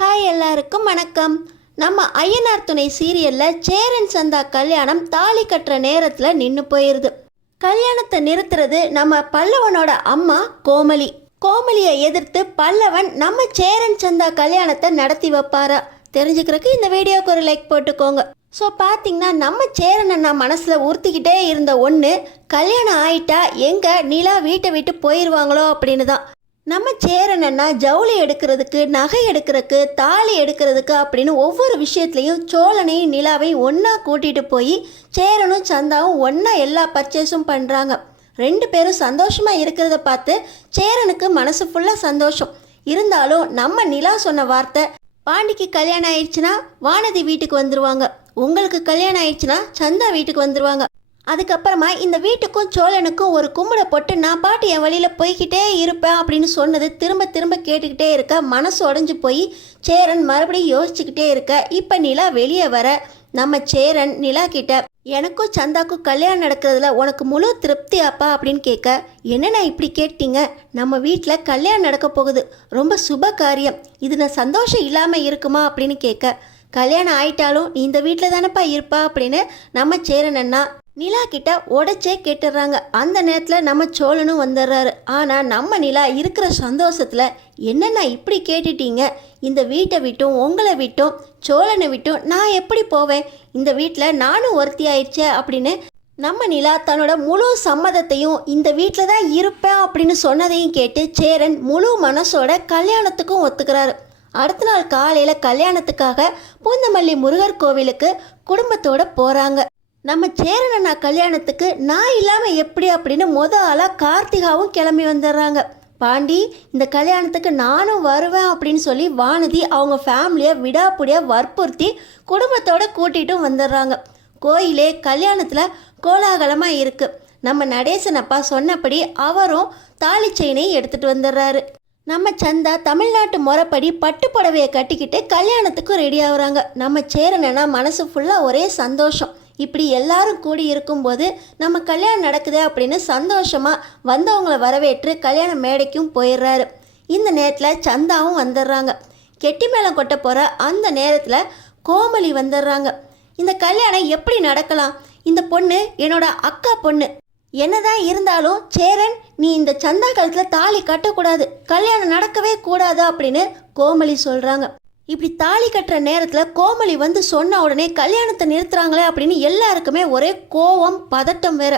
Hi எல்லாருக்கும் வணக்கம். நம்ம ஐயனார் துணை சீரியலில் சேரன் சந்தா கல்யாணம் தாலி கட்டுற நேரத்தில் நின்று போயிடுது. கல்யாணத்தை நிறுத்துறது நம்ம பல்லவனோட அம்மா கோமலி. கோமலியை எதிர்த்து பல்லவன் நம்ம சேரன் சந்தா கல்யாணத்தை நடத்தி வைப்பாரா தெரிஞ்சுக்கிறதுக்கு இந்த வீடியோவுக்கு ஒரு லைக் போட்டுக்கோங்க. ஸோ பார்த்தீங்கன்னா நம்ம சேரன் அண்ணா மனசில் உறுத்திக்கிட்டே இருந்த ஒன்று, கல்யாணம் ஆயிட்டா எங்கே நிலா வீட்டை விட்டு போயிடுவாங்களோ அப்படின்னு தான். நம்ம சேரன் அண்ணா ஜவுளி எடுக்கிறதுக்கு, நகை எடுக்கிறதுக்கு, தாலி எடுக்கிறதுக்கு அப்படின்னு ஒவ்வொரு விஷயத்துலையும் சோழனையும் நிலாவையும் ஒன்றா கூட்டிகிட்டு போய் சேரனும் சந்தாவும் ஒன்றா எல்லா பர்ச்சேஸும் பண்ணுறாங்க. ரெண்டு பேரும் சந்தோஷமாக இருக்கிறத பார்த்து சேரனுக்கு மனசு ஃபுல்லாக சந்தோஷம். இருந்தாலும் நம்ம நிலா சொன்ன வார்த்தை, பாண்டிக்கு கல்யாணம் ஆயிடுச்சுன்னா வானதி வீட்டுக்கு வந்துடுவாங்க, உங்களுக்கு கல்யாணம் ஆயிடுச்சுன்னா சந்தா வீட்டுக்கு வந்துடுவாங்க, அதுக்கப்புறமா இந்த வீட்டுக்கும் சோழனுக்கும் ஒரு கும்பிட போட்டு நான் பாட்டு என் வழியில் போய்கிட்டே இருப்பேன் அப்படின்னு சொன்னது திரும்ப திரும்ப கேட்டுக்கிட்டே இருக்க மனசு உடஞ்சி போய் சேரன் மறுபடியும் யோசிச்சுக்கிட்டே இருக்க. இப்போ நிலா வெளியே வர நம்ம சேரன் நிலா கிட்ட, எனக்கும் சந்தாக்கும் கல்யாணம் நடக்கிறதுல உனக்கு முழு திருப்தி அப்பா அப்படின்னு கேட்க, என்னண்ணா இப்படி கேட்டீங்க, நம்ம வீட்டில் கல்யாணம் நடக்க போகுது, ரொம்ப சுப காரியம், இது நான் சந்தோஷம் இல்லாமல் இருக்குமா அப்படின்னு கேட்க, கல்யாணம் ஆயிட்டாலும் நீ இந்த வீட்டில் தானப்பா இருப்பா அப்படின்னு நம்ம சேரன் அண்ணா நிலா கிட்ட உடச்சே கேட்டுடுறாங்க. அந்த நேரத்தில் நம்ம சோழனும் வந்துடுறாரு. ஆனால் நம்ம நிலா இருக்கிற சந்தோஷத்தில், என்னென்ன இப்படி கேட்டுட்டீங்க, இந்த வீட்டை விட்டும் உங்களை விட்டும் சோழனை விட்டும் நான் எப்படி போவேன், இந்த வீட்டில் நானும் ஒருத்தி ஆயிடுச்சே அப்படின்னு நம்ம நிலா தன்னோட முழு சம்மதத்தையும் இந்த வீட்டில் தான் இருப்பேன் அப்படின்னு சொன்னதையும் கேட்டு சேரன் முழு மனசோட கல்யாணத்துக்கும் ஒத்துக்கிறாரு. அடுத்த நாள் காலையில் கல்யாணத்துக்காக பூந்தமல்லி முருகர் கோவிலுக்கு குடும்பத்தோடு போகிறாங்க. நம்ம சேரன் அண்ணா கல்யாணத்துக்கு நான் இல்லாமல் எப்படி அப்படின்னு ஆளாக கார்த்திகாவும் கிளம்பி வந்துடுறாங்க. பாண்டி, இந்த கல்யாணத்துக்கு நானும் வருவேன் அப்படின்னு சொல்லி வானதி அவங்க ஃபேமிலியை விடாப்புடியாக வற்புறுத்தி குடும்பத்தோடு கூட்டிகிட்டும் வந்துடுறாங்க. கோயிலே கல்யாணத்தில் கோலாகலமாக இருக்குது. நம்ம நடேசன் அப்பா சொன்னபடி அவரும் தாலி செயினையும் எடுத்துகிட்டு வந்துடுறாரு. நம்ம சந்தா தமிழ்நாட்டு முறைப்படி பட்டு புடவையை கட்டிக்கிட்டு கல்யாணத்துக்கும் ரெடி ஆகுறாங்க. நம்ம சேரன் அண்ணா மனசு ஃபுல்லாக ஒரே சந்தோஷம். இப்படி எல்லாரும் கூடி இருக்கும்போது நம்ம கல்யாணம் நடக்குது அப்படின்னு சந்தோஷமாக வந்தவங்களை வரவேற்று கல்யாண மேடைக்கும் போயிடுறாரு. இந்த நேரத்தில் சந்தாவும் வந்துடுறாங்க. கெட்டி மேளம் கொட்ட போகிற அந்த நேரத்தில் கோமலி வந்துடுறாங்க. இந்த கல்யாணம் எப்படி நடக்கலாம், இந்த பொண்ணு என்னோட அக்கா பொண்ணு, என்னதான் இருந்தாலும் சேரன் நீ இந்த சந்தா காலத்தில் தாலி கட்டக்கூடாது, கல்யாணம் நடக்கவே கூடாது அப்படின்னு கோமலி சொல்கிறாங்க. இப்படி தாலி கட்டுற நேரத்தில் கோமலி வந்து சொன்ன உடனே கல்யாணத்தை நிறுத்துறாங்களே அப்படின்னு எல்லாருக்குமே ஒரே கோவம் பதட்டம் வேற.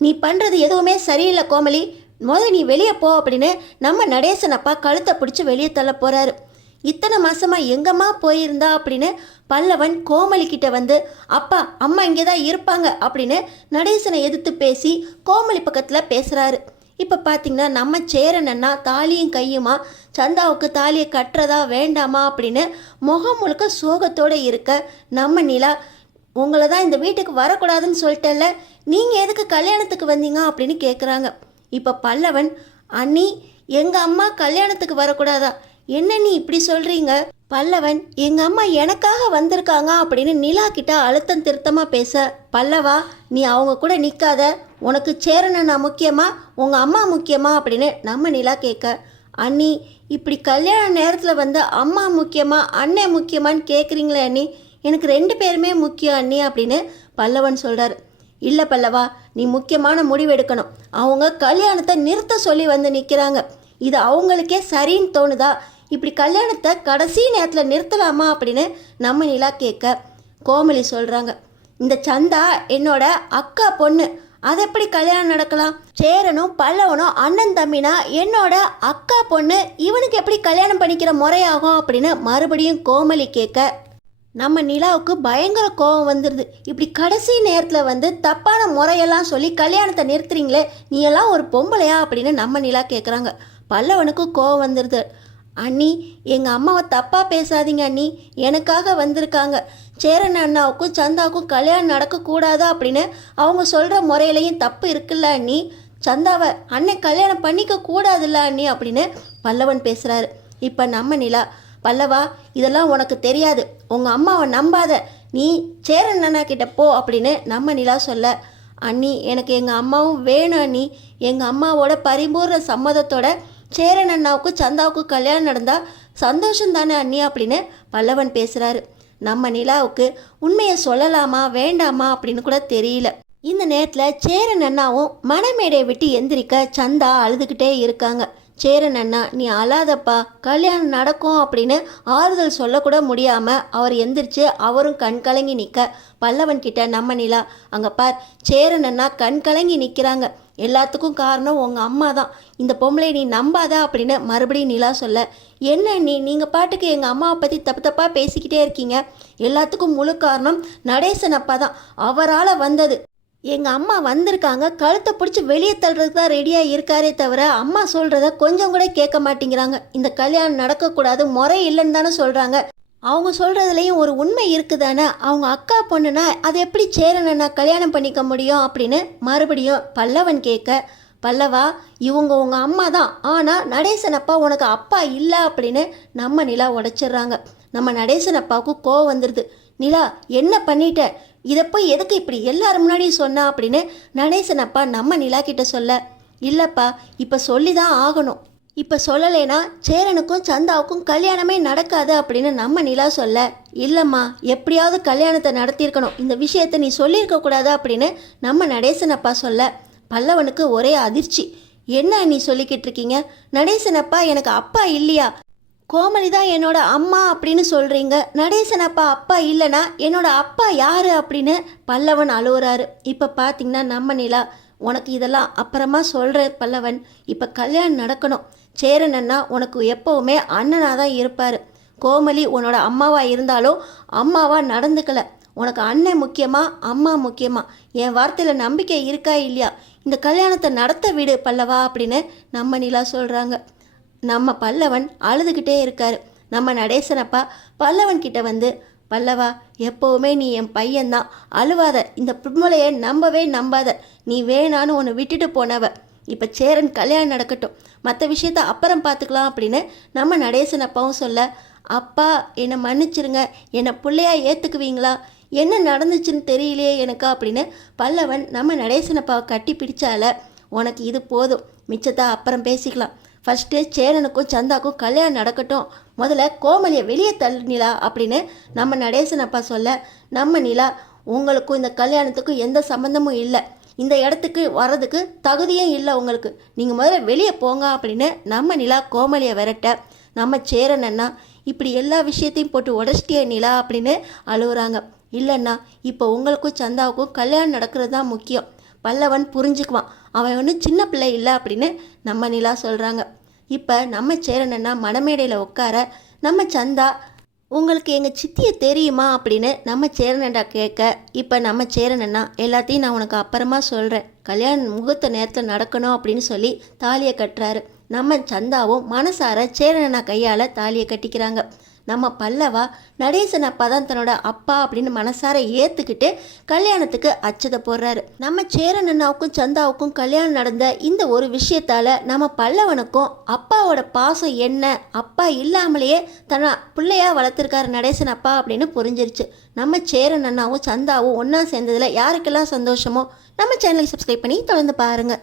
நீ பண்ணுறது எதுவுமே சரியில்லை கோமலி, முதல்ல நீ வெளியே போ அப்படின்னு நம்ம நடேசன் அப்பா கழுத்தை பிடிச்சி வெளியே தள்ள போகிறாரு. இத்தனை மாதமாக எங்கம்மா போயிருந்தா அப்படின்னு பல்லவன் கோமலி கிட்ட வந்து, அப்பா அம்மா இங்கே தான் இருப்பாங்க அப்படின்னு நடேசனை எதிர்த்து பேசி கோமலி பக்கத்தில் பேசுகிறாரு. இப்போ பார்த்தீங்கன்னா நம்ம சேரன் அண்ணா தாலியும் கையுமா சந்தாவுக்கு தாலியை கட்டுறதா வேண்டாமா அப்படின்னு முகம் முழுக்க சோகத்தோடு இருக்க, நம்ம நிலா, உங்களை தான் இந்த வீட்டுக்கு வரக்கூடாதுன்னு சொல்லிட்டேன்ல, நீங்கள் எதுக்கு கல்யாணத்துக்கு வந்தீங்க அப்படின்னு கேட்குறாங்க. இப்போ பல்லவன், அண்ணி எங்கள் அம்மா கல்யாணத்துக்கு வரக்கூடாதா, என்ன நீ இப்படி சொல்கிறீங்க, பல்லவன் எங்கள் அம்மா எனக்காக வந்திருக்காங்க அப்படின்னு நிலா கிட்ட அழுத்தம் திருத்தமாக பேச, பல்லவா நீ அவங்க கூட நிற்காத, உனக்கு சேரனா முக்கியமா உங்கள் அம்மா முக்கியமா அப்படின்னு நம்ம நிலா கேட்க, அண்ணி இப்படி கல்யாண நேரத்தில் வந்து அம்மா முக்கியமா அண்ணன் முக்கியமான்னு கேட்குறீங்களே அண்ணி, எனக்கு ரெண்டு பேருமே முக்கியம் அண்ணி அப்படின்னு பல்லவன் சொல்கிறார். இல்லை பல்லவா, நீ முக்கியமான முடிவு எடுக்கணும், அவங்க கல்யாணத்தை நிறுத்த சொல்லி வந்து நிற்கிறாங்க, இது அவங்களுக்கே சரின்னு தோணுதா, இப்படி கல்யாணத்தை கடைசி நேரத்தில் நிறுத்தலாமா அப்படின்னு நம்ம நிலா கேட்க, கோமலி சொல்கிறாங்க, இந்த சந்தா என்னோட அக்கா பொண்ணு, அது எப்படி கல்யாணம் நடக்கலாம், சேரனும் பல்லவனும் அண்ணன் தம்பினா என்னோட அக்கா பொண்ணு, இவனுக்கு எப்படி கல்யாணம் பண்ணிக்கிற முறையாகும் அப்படின்னு மறுபடியும் கோமலி கேட்க, நம்ம நிலாவுக்கு பயங்கர கோபம் வந்துடுது. இப்படி கடைசி நேரத்தில் வந்து தப்பான முறையெல்லாம் சொல்லி கல்யாணத்தை நிறுத்துறீங்களே, நீ எல்லாம் ஒரு பொம்பளையா அப்படின்னு நம்ம நிலா கேட்குறாங்க. பல்லவனுக்கு கோபம் வந்துடுது. அண்ணி எங்கள் அம்மாவை தப்பாக பேசாதீங்க அண்ணி, எனக்காக வந்திருக்காங்க, சேரன் அண்ணாவுக்கும் சந்தாவுக்கும் கல்யாணம் நடக்கக்கூடாதா அப்படின்னு அவங்க சொல்கிற முறையிலையும் தப்பு இருக்குல்ல அண்ணி, சந்தாவை அண்ணன் கல்யாணம் பண்ணிக்க கூடாதுல்ல அண்ணி அப்படின்னு பல்லவன் பேசுகிறாரு. இப்போ நம்ம நிலா, பல்லவா இதெல்லாம் உனக்கு தெரியாது, உங்கள் அம்மாவை நம்பாத, நீ சேரன் அண்ணா கிட்ட போ அப்படின்னு நம்ம நிலா சொல்ல, அண்ணி எனக்கு எங்கள் அம்மாவும் வேணும் அண்ணி, எங்கள் அம்மாவோட பரிபூர்ண சம்மதத்தோட சேரன் அண்ணாவுக்கும் சந்தாவுக்கும் கல்யாணம் நடந்தால் சந்தோஷம் தானே அண்ணி அப்படின்னு பல்லவன் பேசுகிறாரு. நம்ம நிலாவுக்கு உண்மையை சொல்லலாமா வேண்டாமா அப்படின்னு கூட தெரியல. இந்த நேரத்தில் சேரன் அண்ணாவும் மணமேடையை விட்டு எந்திரிக்க சந்தா அழுதுகிட்டே இருக்காங்க. சேரன் அண்ணா, நீ அழாதப்பா, கல்யாணம் நடக்கும் அப்படின்னு ஆறுதல் சொல்லக்கூட முடியாமல் அவர் எந்திரிச்சு அவரும் கண் கலங்கி நிற்க பல்லவன் கிட்ட நம்ம நிலா, அங்கே பார் சேரன் அண்ணா கண் கலங்கி நிற்கிறாங்க, எல்லாத்துக்கும் காரணம் உங்கள் அம்மா தான், இந்த பொம்பளை நீ நம்பாத அப்படின்னு மறுபடியும் நிலா சொல்ல, என்ன நீங்கள் பாட்டுக்கு எங்கள் அம்மாவை பற்றி தப்பு தப்பாக பேசிக்கிட்டே இருக்கீங்க, எல்லாத்துக்கும் முழு காரணம் நடேசன் அப்பா தான், அவரால் வந்தது, எங்கள் அம்மா வந்திருக்காங்க, கழுத்தை பிடிச்சி வெளியே தள்ளுறதுக்கு தான் ரெடியாக இருக்காரே தவிர அம்மா சொல்கிறத கொஞ்சம் கூட கேட்க மாட்டேங்கிறாங்க, இந்த கல்யாணம் நடக்கக்கூடாது, முறை இல்லைன்னு தானே சொல்கிறாங்க, அவங்க சொல்கிறதுலையும் ஒரு உண்மை இருக்குதானே, அவங்க அக்கா பொண்ணுனா அதை எப்படி சேரனா கல்யாணம் பண்ணிக்க முடியும் அப்படின்னு மறுபடியும் பல்லவன் கேட்க, பல்லவா இவங்க உங்கள் அம்மா தான், ஆனால் நடேசன் அப்பா உனக்கு அப்பா இல்லை அப்படின்னு நம்ம நிலா உடைச்சிட்றாங்க. நம்ம நடேசன் அப்பாவுக்கு கோவம் வந்துடுது. நிலா என்ன பண்ணிட்ட, இதை போய் எதுக்கு இப்படி எல்லாரும் முன்னாடியும் சொன்னா அப்படின்னு நடேசன் அப்பா நம்ம நிலா கிட்ட சொல்ல, இல்லைப்பா இப்போ சொல்லி தான் ஆகணும், இப்போ சொல்லலைன்னா சேரனுக்கும் சந்தாவுக்கும் கல்யாணமே நடக்காது அப்படின்னு நம்ம நிலா சொல்ல, இல்லைம்மா எப்படியாவது கல்யாணத்தை நடத்தியிருக்கணும், இந்த விஷயத்தை நீ சொல்லியிருக்க கூடாது அப்படின்னு நம்ம நடேசன் அப்பா சொல்ல, பல்லவனுக்கு ஒரே அதிர்ச்சி. என்ன நீ சொல்லிக்கிட்டு இருக்கீங்க, நடேசன் அப்பா எனக்கு அப்பா இல்லையா, கோமலி தான் என்னோட அம்மா அப்படின்னு சொல்கிறீங்க, நடேசன் அப்பா அப்பா இல்லைனா என்னோட அப்பா யார் அப்படின்னு பல்லவன் அழுவுறாரு. இப்போ பார்த்தீங்கன்னா நம்ம நிலா, உனக்கு இதெல்லாம் அப்புறமா சொல்கிறேன் பல்லவன், இப்போ கல்யாணம் நடக்கணும், சேரன் அண்ணா உனக்கு எப்போவுமே அண்ணனாக தான் இருப்பார், கோமலி உன்னோட அம்மாவாக இருந்தாலும் அம்மாவாக நடந்துக்கலை, உனக்கு அண்ணன் முக்கியமா அம்மா முக்கியமா, என் வார்த்தையில் நம்பிக்கை இருக்கா இல்லையா, இந்த கல்யாணத்தை நடத்த விடு பல்லவா அப்படின்னு நம்ம நிலா சொல்கிறாங்க. நம்ம பல்லவன் அழுதுகிட்டே இருக்காரு. நம்ம நடேசனப்பா பல்லவன் கிட்ட வந்து, பல்லவா எப்போவுமே நீ என் பையன்தான், அழுவாத, இந்த பிள்ளையை நம்பாத, நீ வேணான்னு உன்னை விட்டுட்டு போனவ, இப்போ சேரன் கல்யாணம் நடக்கட்டும், மற்ற விஷயத்த அப்புறம் பார்த்துக்கலாம் அப்படின்னு நம்ம நடேசனப்பாவும் சொல்ல, அப்பா என்னை மன்னிச்சிருங்க, என்னை பிள்ளையா ஏற்றுக்குவீங்களா, என்ன நடந்துச்சுன்னு தெரியலையே எனக்கு அப்படின்னு பல்லவன் நம்ம நடேசனப்பாவை கட்டி பிடிச்சால, உனக்கு இது போதும், மிச்சத்தை அப்புறம் பேசிக்கலாம், ஃபஸ்ட்டு சேரனுக்கும் சந்தாக்கும் கல்யாணம் நடக்கட்டும், முதல்ல கோமலியை வெளியே தள்ளினிலா அப்படின்னு நம்ம நடேசன் அப்பா சொல்ல, நம்ம நிலா உங்களுக்கும் இந்த கல்யாணத்துக்கும் எந்த சம்மந்தமும் இல்லை, இந்த இடத்துக்கு வர்றதுக்கு தகுதியும் இல்லை உங்களுக்கு, நீங்கள் முதல்ல வெளியே போங்க அப்படின்னு நம்ம நிலா கோமலியை விரட்ட, நம்ம சேரன் அண்ணா இப்படி எல்லா விஷயத்தையும் போட்டு உடச்சிட்டிய நிலா அப்படின்னு அழுகுறாங்க. இல்லைண்ணா இப்போ உங்களுக்கும் சந்தாவுக்கும் கல்யாணம் நடக்கிறது தான் முக்கியம், பல்லவன் புரிஞ்சுக்குவான், அவன் ஒன்றும் சின்ன பிள்ளை இல்லை அப்படின்னு நம்ம நிலா சொல்கிறாங்க. இப்போ நம்ம சேரனண்ணா மணமேடையில் உட்கார நம்ம சந்தா, உங்களுக்கு எங்கள் சித்தியை தெரியுமா அப்படின்னு நம்ம சேரனண்டா கேட்க, இப்போ நம்ம சேரனண்ணா எல்லாத்தையும் நான் உனக்கு அப்புறமா சொல்கிறேன், கல்யாணம் முகூர்த்த நேரத்தில் நடக்கணும் அப்படின்னு சொல்லி தாலியை கட்டுறாரு. நம்ம சந்தாவும் மனசார சேரனண்ணா கையால் தாலியை கட்டிக்கிறாங்க. நம்ம பல்லவா நடேசன் அப்பா தான் தன்னோட அப்பா அப்படின்னு மனசார ஏற்றுக்கிட்டு கல்யாணத்துக்கு அச்சதை போடுறாரு. நம்ம சேரன் அண்ணாவுக்கும் சந்தாவுக்கும் கல்யாணம் நடந்த இந்த ஒரு விஷயத்தால் நம்ம பல்லவனுக்கும் அப்பாவோட பாசம் என்ன, அப்பா இல்லாமலேயே தன்னை பிள்ளையாக வளர்த்துருக்காரு நடேசன் அப்பா அப்படின்னு புரிஞ்சிருச்சு. நம்ம சேரன் அண்ணாவும் சந்தாவும் ஒன்றா சேர்ந்ததில் யாருக்கெல்லாம் சந்தோஷமோ நம்ம சேனலுக்கு சப்ஸ்கிரைப் பண்ணி தொடர்ந்து பாருங்கள்.